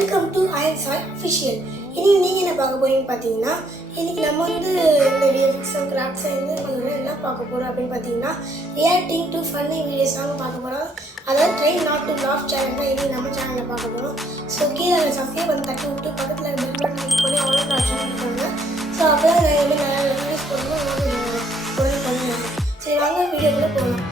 Welcome to IIM Sai official. இன்றைக்கி நீங்கள் என்ன பார்க்க போகிறீங்கன்னு பார்த்தீங்கன்னா, இன்றைக்கி நம்ம வந்து இந்த விஎஃப்எக்ஸ் கிராஃப்ட்ஸ் வந்து என்ன பார்க்க போகிறோம் அப்படின்னு பார்த்தீங்கன்னா, ரியாக்டிங் டு ஃபன்னி வீடியோஸ் தாங்க பார்க்க போகிறோம். அதாவது try not to laugh channel தான் இன்றைக்கி நம்ம சேனலில் பார்க்க போகிறோம். ஸோ கீழே சப்ஸ்கிரைப் பண்ணி தட்டி விட்டு பக்கத்தில் பெல் பட்டன் கிளிக் பண்ணி அவ்வளோ ஆப்ஷன் கொடுத்தாங்க. ஸோ அப்போ தான் நிறைய வீடியோஸ் போடணும் பண்ணுவேன். சரி வாங்க வீடியோக்குள்ளே போகலாம்.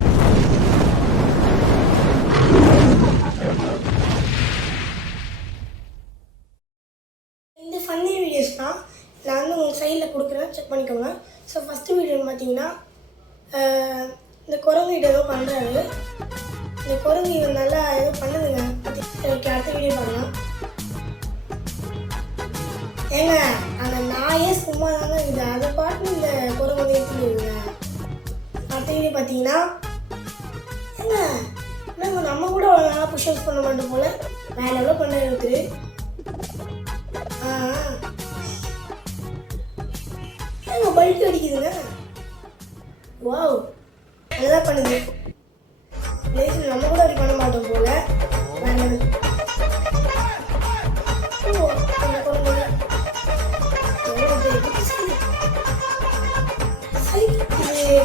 இந்த ஃபன்னி வீடியோஸ்னால் நான் வந்து உங்கள் சைடில் கொடுக்குறேன், செக் பண்ணிக்கோங்க. ஸோ ஃபஸ்ட்டு வீடியோ பார்த்தீங்கன்னா இந்த குரங்கு ஏதோ பண்ணுறாரு. இந்த குரங்கு இவன் நல்லா ஏதோ பண்ணுதுங்க. ஓகே, அடுத்த வீடியோ பண்ணலாம். ஏங்க அந்த நாயே சும்மா தாங்க இருக்குது, அதை பாட்டு இந்த குரங்கு வந்து ஏற்றிடுங்க. அடுத்த வீடியோ பார்த்தீங்கன்னா ஏங்க என்னங்க நம்ம கூட அவ்வளோ நல்லா புஷ்அப்ஸ் பண்ண மாட்டோம் போல், வேறு எவ்வளோ பண்ண இருக்குது. பல்ட்டி அடிக்குதுங்க. வாவ், அதுதான் பண்ணுது. நம்ம கூட அப்படி பண்ண மாட்டோம் போல.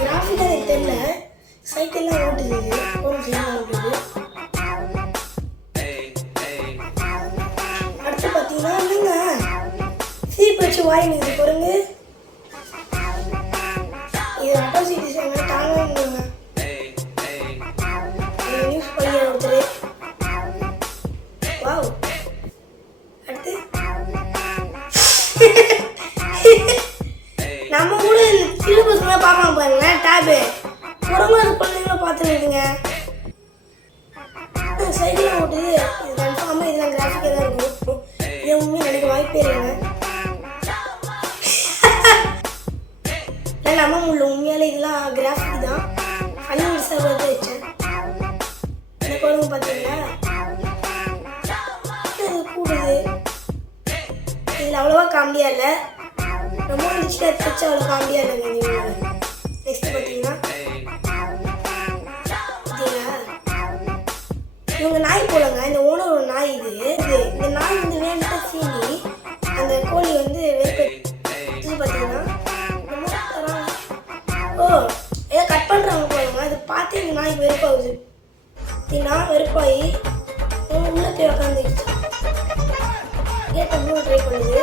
கிராஃபிக்கா எனக்கு தெரியல. சைக்கிள்லாம் ஓட்டுது, ஓட்டுது. அடுத்து பார்த்தீங்கன்னா என்னங்க சீப் வச்சு வாய் நிற்குது குரங்கு. இது அட்ராசிட்டிஸ் எங்கே தாங்க நியூஸ் பண்ணி ஒருத்தர். வாவ், அடுத்து நம்ம கூட சின்ன பசங்க பார்க்கலாம் பாருங்களேன். டேபு குரங்கு அது குழந்தைங்களும் பார்த்துருக்குங்க. சைக்கிளாக ஓட்டுது. இது கன்ஃபார்மாக இதெல்லாம் கிராஃபிக்காக தான் இருக்கும். இது உண்மையாக எனக்கு வாய்ப்பே இல்லைங்க. நம்ம உள்ள உண்மையாலே இதெல்லாம் கிராஃபிக் தான். ஃபன்னி வீடியோஸாக பார்த்து வச்சேன். இந்த குரங்கு பார்த்தீங்களா, இது கூடுது. இதில் அவ்வளோவா காமெடியாக இல்லை. ரொம்ப இருந்துச்சுன்னா வச்சு அவ்வளோ காமெடியாக இல்லைங்க. நெக்ஸ்ட் பார்த்தீங்கன்னா இவங்க நாய் போலங்க. இந்த ஓனர் ஒரு நாய். இந்த நாய் வந்து வேணுட்டு சீனி அந்த கோழி வந்து வெறுப்பு பார்த்தீங்கன்னா ஏதோ கட் பண்ணுறாங்க போலுங்க. அது பார்த்து எங்கள் நாய்க்கு வெறுப்பாகுது. நான் வெறுப்பாகி உள்ளே போய் உக்காந்துருச்சு. கேட்ட மூணு ட்ரை பண்ணுது.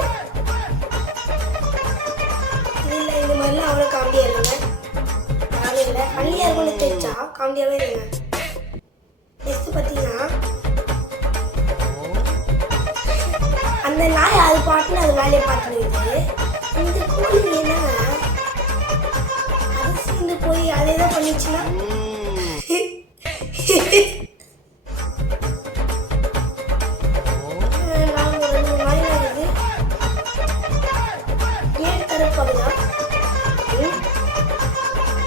இல்லை இந்த மாதிரிலாம் அவ்வளோ காமெடியாக இல்லைங்க. காமெடி இல்லை, ஃபன்னியாக இருக்கும்னு தெரிஞ்சா காமெடியாகவே இல்லைங்க. நெக்ஸ்ட் பார்த்தீங்கன்னா அந்த நாய் அது பாட்டுன்னு அது வேலையை பார்த்துருக்குது. இந்த கோழி என்னங்க இந்த போய் அதே தான் பண்ணிச்சுன்னா நாங்கள் ஒரு 2 நாய் ஆகுது. கேட்டு தரப்பாகுதா,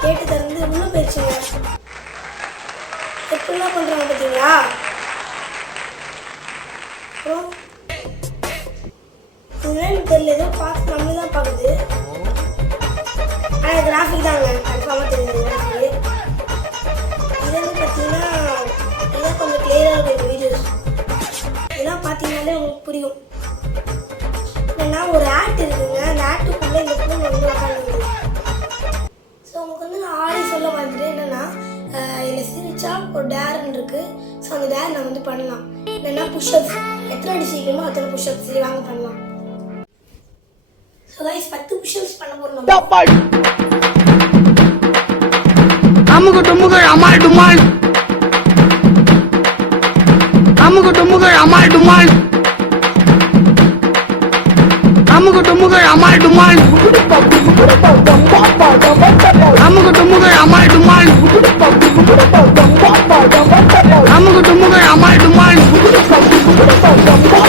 கேட்டு தருந்து உள்ள போயிடுச்சுங்க. எப்படிலாம் பண்ணுறாங்க பார்த்தீங்களா. அப்புறம் இதுதான் தெரியல, ஏதோ பார்த்து நம்மளே தான் பார்க்குது. ஆனால் கிராஃபிக் தாங்க கன்ஃபார்மாக தெரியுது. கிராஃபிக் இது வந்து பார்த்தீங்கன்னா இதெல்லாம் கொஞ்சம் கிளியராக இருக்கும். இந்த வீடியோஸ் இதெல்லாம் பார்த்தீங்கன்னாலே உங்களுக்கு புரியும். ஏன்னா ஒரு ஆட் இருக்குங்க, அந்த ஆட்டுக்குள்ளே இந்த ஃபோன் வந்து உட்காந்துருக்குது. ஸோ உங்களுக்கு வந்து நான் ஆடி சொல்ல வந்துட்டு என்னென்னா இதில் சிரிச்சா ஒரு டேர்ன்னு இருக்குது. ஸோ அந்த டேர் நான் வந்து பண்ணலாம். என்னென்னா புஷ்அப்ஸ் எத்தனை அடி சீக்கிரமோ அத்தனை புஷ்அப்ஸ். சரி வாங்க பண்ணலாம். ஸோ கைஸ் 10 புஷ்அப்ஸ் பண்ண போகிறோம். அமுகு டுமுகள் அமால் டுமால், அமுகு டுமுகள் அமால் டுமால், அமுகு டுமுகள் அமால் டுமால், அமுகு டுமுகள் அமால் டுமால், அமுகு டுமுகள் அமால் டுமால்.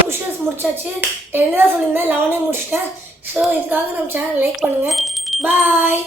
புஷ்அப்ஸ் முடிச்சாச்சு. 10 தான் சொல்லியிருந்தேன், 11 முடிச்சிட்டேன். ஸோ இதுக்காக நம்ம சேனல் லைக் பண்ணுங்கள். பாய்.